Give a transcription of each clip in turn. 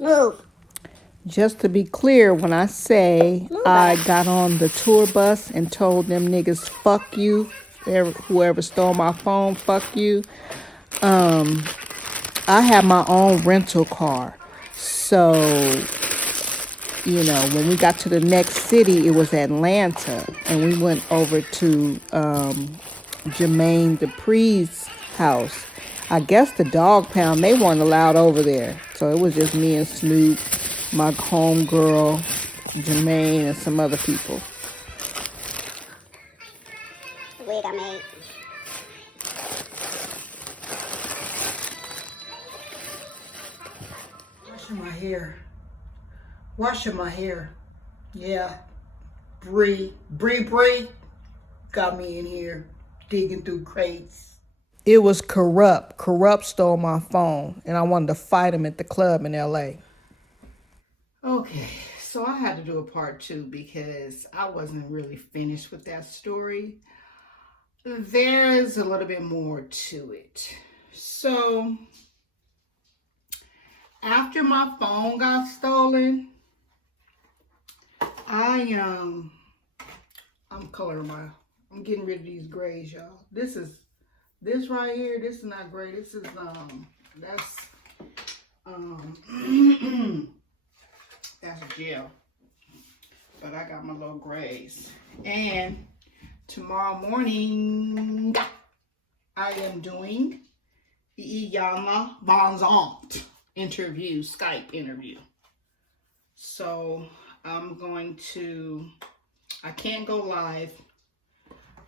Move. Just to be clear, when I say Move I back. got on the tour bus and told them niggas, fuck you, whoever stole my phone, fuck you, I had my own rental car. So, when we got to the next city, it was Atlanta. And we went over to Jermaine Dupri's house. I guess the dog pound, they weren't allowed over there. So it was just me and Snoop, my homegirl, Jermaine, and some other people. The wig I made. Washing my hair. Washing my hair. Yeah. Bree got me in here digging through crates. It was Corrupt. Corrupt stole my phone, and I wanted to fight him at the club in LA. Okay, so I had to do a part two because I wasn't really finished with that story. There's a little bit more to it. So, after my phone got stolen, I'm getting rid of these grays, y'all. This right here, this is not gray. This is that's gel. But I got my little grays. And tomorrow morning, I am doing the Iyanla Bonzant interview, Skype interview. So I can't go live,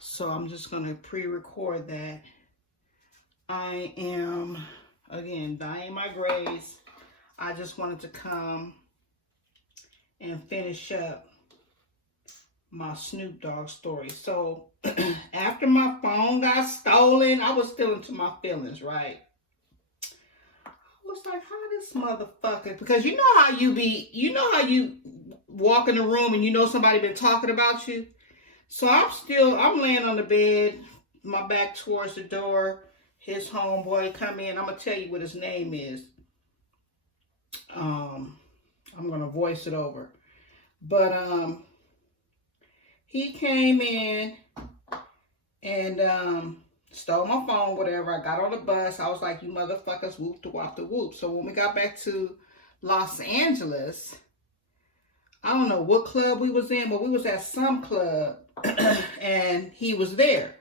so I'm just going to pre-record that. I am, again, dyeing my grays. I just wanted to come and finish up my Snoop Dogg story. So, after my phone got stolen, I was still into my feelings, right? I was like, how this motherfucker, because you know how you walk in the room and you know somebody been talking about you. So I'm laying on the bed, my back towards the door. His homeboy come in. I'm gonna tell you what his name is. I'm gonna voice it over, but he came in and stole my phone, whatever. I got on the bus. I was like, you motherfuckers, whoop the wop the whoop. So when we got back to Los Angeles, I don't know what club we was in, but we was at some club and he was there.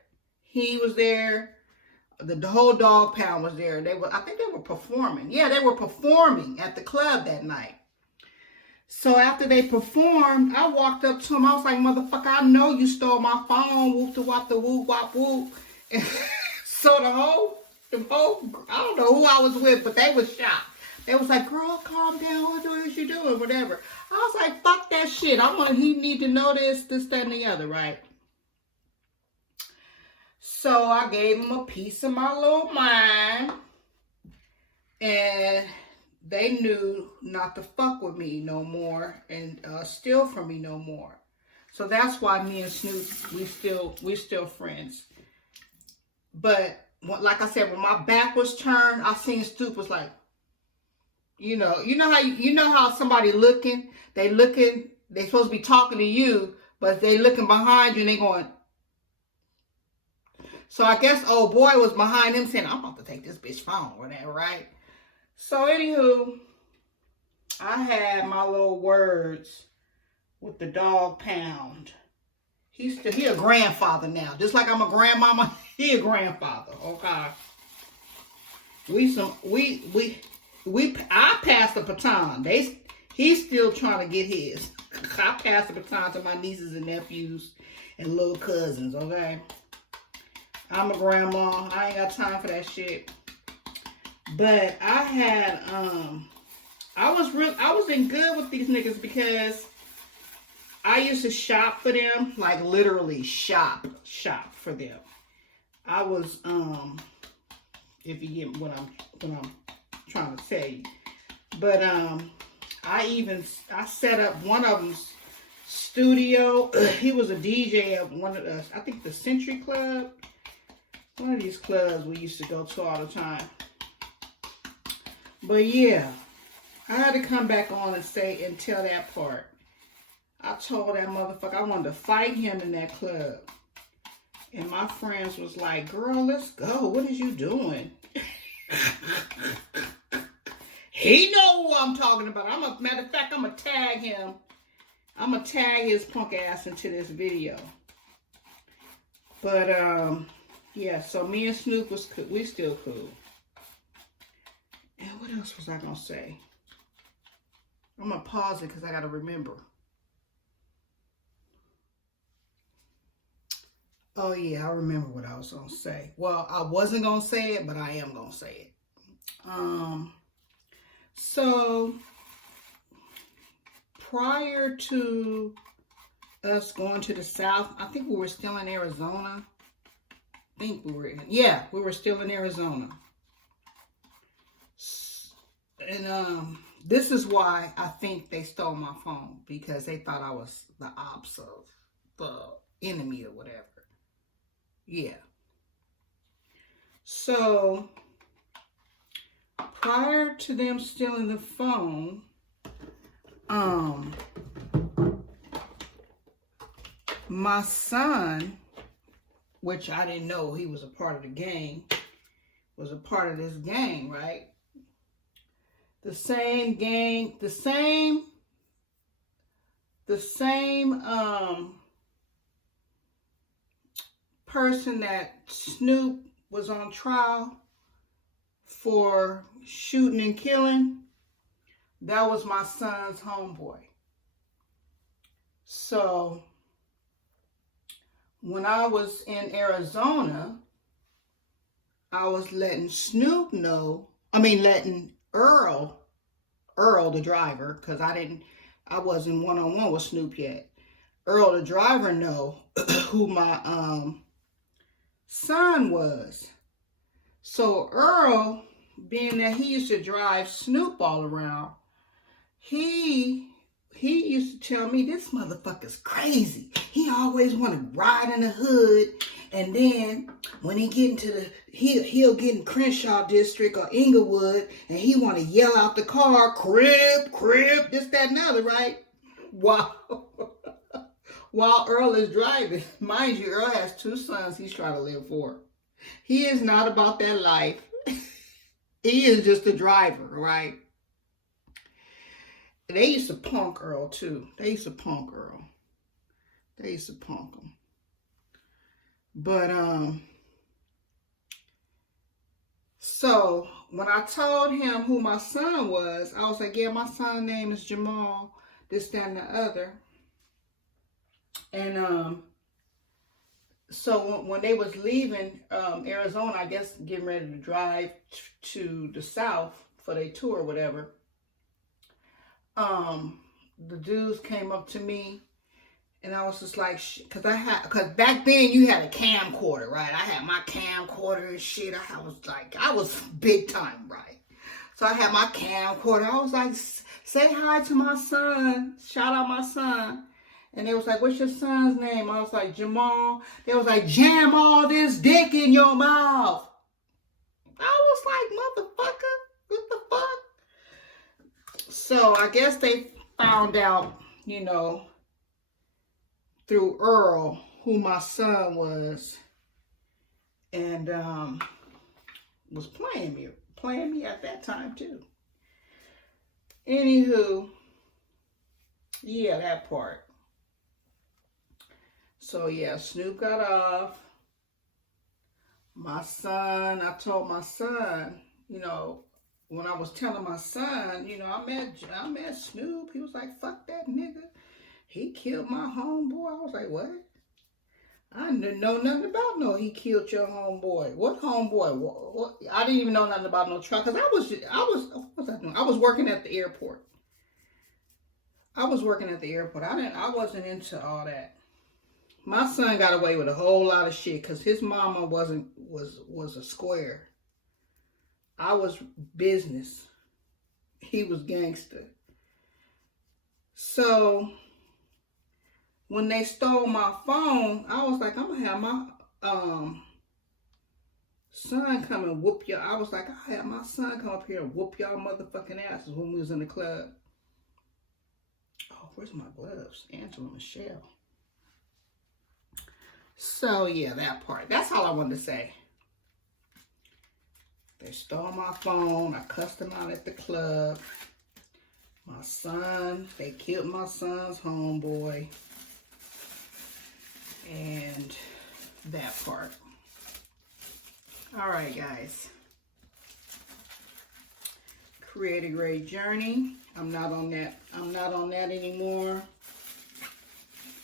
The whole dog pound was there. I think they were performing. Yeah, they were performing at the club that night. So after they performed, I walked up to him. I was like, motherfucker, I know you stole my phone. Whoop the wop the whoop wop whoop. And so the whole, I don't know who I was with, but they was shocked. They was like, girl, calm down. What is you doing? Whatever. I was like, fuck that shit. He need to know this, that, and the other, right? So I gave him a piece of my little mind. And they knew not to fuck with me no more and steal from me no more. So that's why me and Snoop, we still friends. But like I said, when my back was turned, I seen Snoop was like, you know how somebody looking, they supposed to be talking to you, but they looking behind you and they going. So I guess old boy was behind him saying, I'm about to take this bitch phone or whatever, right? So anywho, I had my little words with the dog pound. He a grandfather now. Just like I'm a grandmama, he a grandfather, okay? I passed the baton. He's still trying to get his. I passed the baton to my nieces and nephews and little cousins, okay? I'm a grandma. I ain't got time for that shit. But I had I was in good with these niggas because I used to shop for them, like literally shop for them. I was if you get what I'm trying to tell you. But I set up one of them's studio. He was a DJ at one of the, I think the Century Club. One of these clubs we used to go to all the time. But yeah, I had to come back on and say and tell that part. I told that motherfucker I wanted to fight him in that club. And my friends was like, girl, let's go. What is you doing? He know who I'm talking about. Matter of fact, I'm going to tag him. I'm going to tag his punk ass into this video. But, yeah, so me and Snoop was cool. We still cool. And what else was I going to say? I'm going to pause it because I got to remember. Oh, yeah, I remember what I was going to say. Well, I wasn't going to say it, but I am going to say it. So, prior to us going to the South, I think we were still in Arizona. We were still in Arizona. And this is why I think they stole my phone, because they thought I was the ops of the enemy or whatever. Yeah. So, prior to them stealing the phone, my son, which I didn't know he was a part of the gang, was a part of this gang, right? The same gang, the same person that Snoop was on trial for shooting and killing, that was my son's homeboy. So when I was in Arizona, I was letting Snoop know, letting Earl the driver, because I wasn't one-on-one with Snoop yet. Earl the driver know who my son was. So Earl, being that he used to drive Snoop all around, he used to tell me, this motherfucker's crazy. He always want to ride in the hood, and then when he get into he'll get in Crenshaw District or Inglewood, and he want to yell out the car, crib, this, that, and other, right? While Earl is driving. Mind you, Earl has 2 sons he's trying to live for. He is not about that life. He is just a driver, right? They used to punk Earl, too. They used to punk Earl. They used to punk him. But, so, when I told him who my son was, I was like, yeah, my son's name is Jamal, this, that, and the other. And, so when they was leaving Arizona, I guess getting ready to drive to the South for their tour or whatever, the dudes came up to me, and I was just like, because back then you had a camcorder, right? I had my camcorder and shit. I was big time, right? So I had my camcorder. I was like, say hi to my son. Shout out my son. And they was like, what's your son's name? I was like, Jamal. They was like, jam all this dick in your mouth. I was like, motherfucker, what the fuck? So I guess they found out, through Earl, who my son was, and was playing me at that time too. Anywho, yeah, that part. So yeah, Snoop got off. My son, I told my son, when I was telling my son, I met Snoop. He was like, fuck that nigga. He killed my homeboy. I was like, what? I didn't know nothing about he killed your homeboy. What homeboy? What? I didn't even know nothing about no truck. Because what was I doing? I was working at the airport. I wasn't into all that. My son got away with a whole lot of shit because his mama was a square. I was business. He was gangster. So when they stole my phone, I was like, I'm gonna have son come and whoop y'all. I was like, I had my son come up here and whoop y'all motherfucking asses when we was in the club. Oh, where's my gloves? Angela Michelle. So, yeah, that part. That's all I wanted to say. They stole my phone. I cussed them out at the club. My son, they killed my son's homeboy. And that part. All right, guys. Create a great journey. I'm not on that anymore.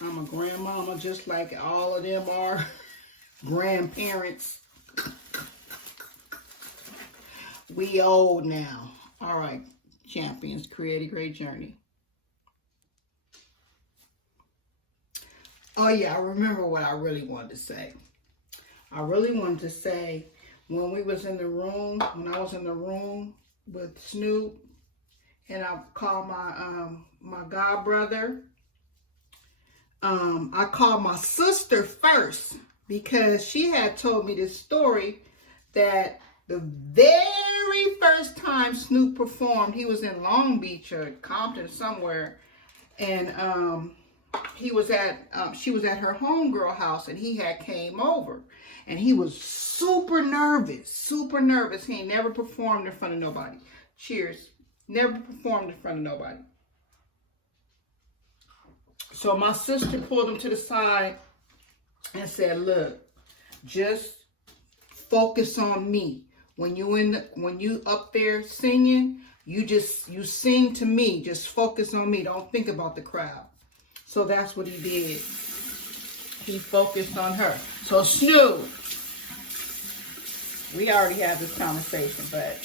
I'm a grandmama just like all of them are. Grandparents. We old now. All right, champions, create a great journey. Oh yeah, I remember what I really wanted to say. I really wanted to say when we was in the room, when I was in the room with Snoop, and I called my god brother. I called my sister first because she had told me this story that the very first time Snoop performed, he was in Long Beach or Compton somewhere, and she was at her homegirl house, and he had came over, and he was super nervous. He ain't never performed in front of nobody. Cheers. Never performed in front of nobody. So my sister pulled him to the side and said, look, just focus on me. When you up there singing, you sing to me. Just focus on me. Don't think about the crowd. So that's what he did. He focused on her. So Snoop, we already had this conversation, but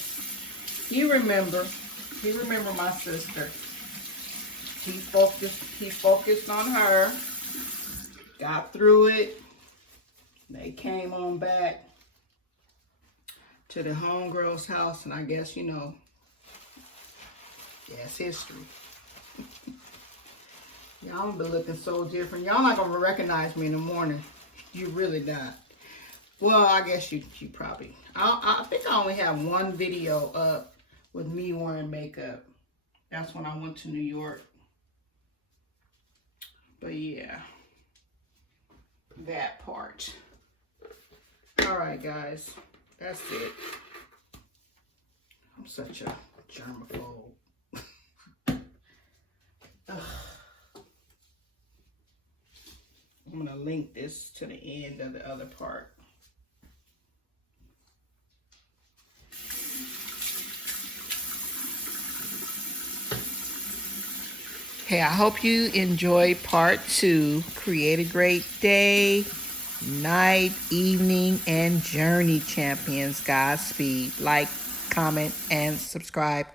he remember my sister. He focused on her, got through it. They came on back to the homegirl's house, and I guess, that's history. Y'all been looking so different. Y'all not gonna recognize me in the morning. You really not. Well, I guess you probably. I think I only have one video up with me wearing makeup. That's when I went to New York. But yeah, that part. All right, guys, that's it. I'm such a germaphobe. I'm gonna link this to the end of the other part. Hey, I hope you enjoyed part 2. Create a great day, night, evening, and journey, champions. Godspeed. Like, comment, and subscribe.